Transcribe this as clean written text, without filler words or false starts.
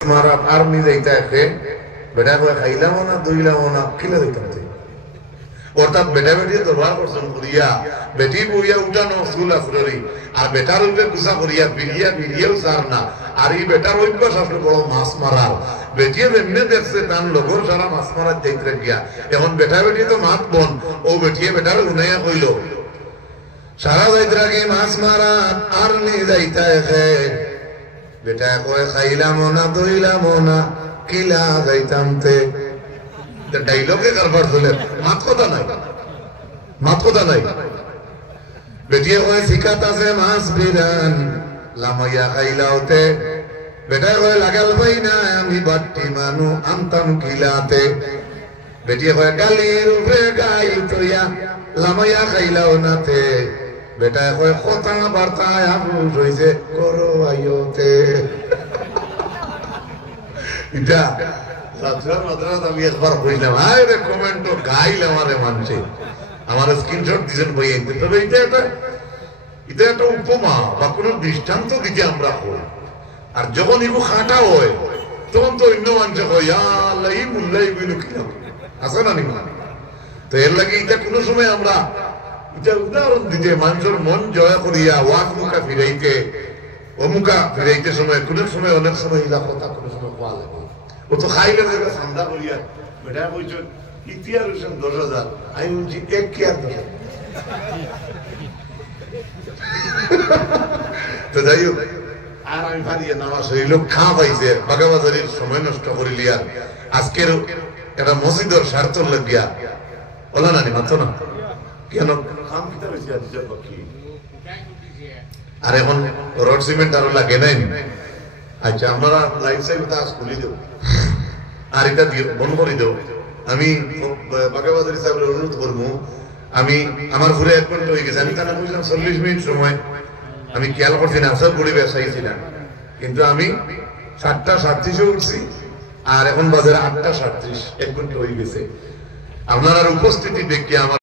मारा आर्मी जाता है बेटा को खाइलामो ना दुइलामो ना किला दिता है অর্থাৎ বেটা বেটি দরবার করছেন করিয়া বেটি বইয়া উঠানো স্কুল আসরি আর বেটার উপরে কুসা করিয়া বিলিয়াও সার না আর এই বেটার অভ্যাস আসলে বড় মাছ মারার বেটিয়ে এমনি দেখছে তার লগর সারা মাছ মারার দেখতে গিয়া এখন বেটা বেটি তো মাত বোন ও বেটিয়ে বেটার উনাইয়া কইল সারা যাইতে গিয়ে মাছ মারা আর নি যাইতা হে বেটা কয় খাইলামো না দইলামো না কিলা যাইতামতে ডাইলগে কারবার চলে মাত কথা নাই বেটিয়ে কয় শিকাত আছে মাছ বিরান লামাইয়া খাইলাওতে বেটা কয় লাগাল ভাই না আমি বাট্টি মানু আনতাম কিলাতে বেটিয়ে কয় গালির উপরে গাই তোয়া লামাইয়া খাইলাও নাতে বেটা কয় কথা বার্তা আবু হইছে করো আইওতে এটা সাতরার মাদ্রাসা আমি একবার কইলাম আরে কমেন্ট তো গাইলাম আমারে মানছে আমার স্ক্রিনশট দিবেন ভাই তবে এটা একটা উপমা বা কোনো দৃষ্টান্ত দিতে আমরা কই আর যখন ইগো খাটা হয় তখন তো অন্য মানুষ কয় ইয়া আল্লাহ ই মুল্লাই বিনু কিনা আছে না নিমা তো এর লাগি এটা কোনো সময় আমরা এটা উদাহরণ দিতে মানুষের মন জয় করিয়া ওয়াক মুখা ফিরাইতে সময় কোনো সময় অনেক সময় ইলা কথা কোনো সময় কোয়া লাগে ও তো খাইলে জায়গা ঠান্ডা করিয়া বেটা বলছো ইতিহাস হোসেন 10,000 আমি বলছি এক কি আর তো যাই হোক আর আমি ভারিয়ে নামাজ হইল খা পাইছে বাগাবাজারির সময় নষ্ট করিলি আর আজকের একটা মসজিদের স্বার্থ লাগিয়া ওলা নানি মাত্র না কেন খাম কিতা হয়েছে আর এখন রড সিমেন্ট আরো লাগে নাই আচ্ছা আমরা লাইফ সাইড তা খুলি দেব আর এটা বন্ধ করে দেব আমি বাগাবাজারি সাহেবের অনুরোধ করবো আমি আমার ঘুরে 1 ঘন্টা হয়ে গেছে আমি তারা বুঝলাম 40 মিনিট সময় আমি খেয়াল করছি না সব ঘুরে বেসাইছি না কিন্তু আমি 7:37 উঠছি আর এখন বাজারে 8:37 1 ঘন্টা হয়ে গেছে আপনার উপস্থিতি দেখি আমার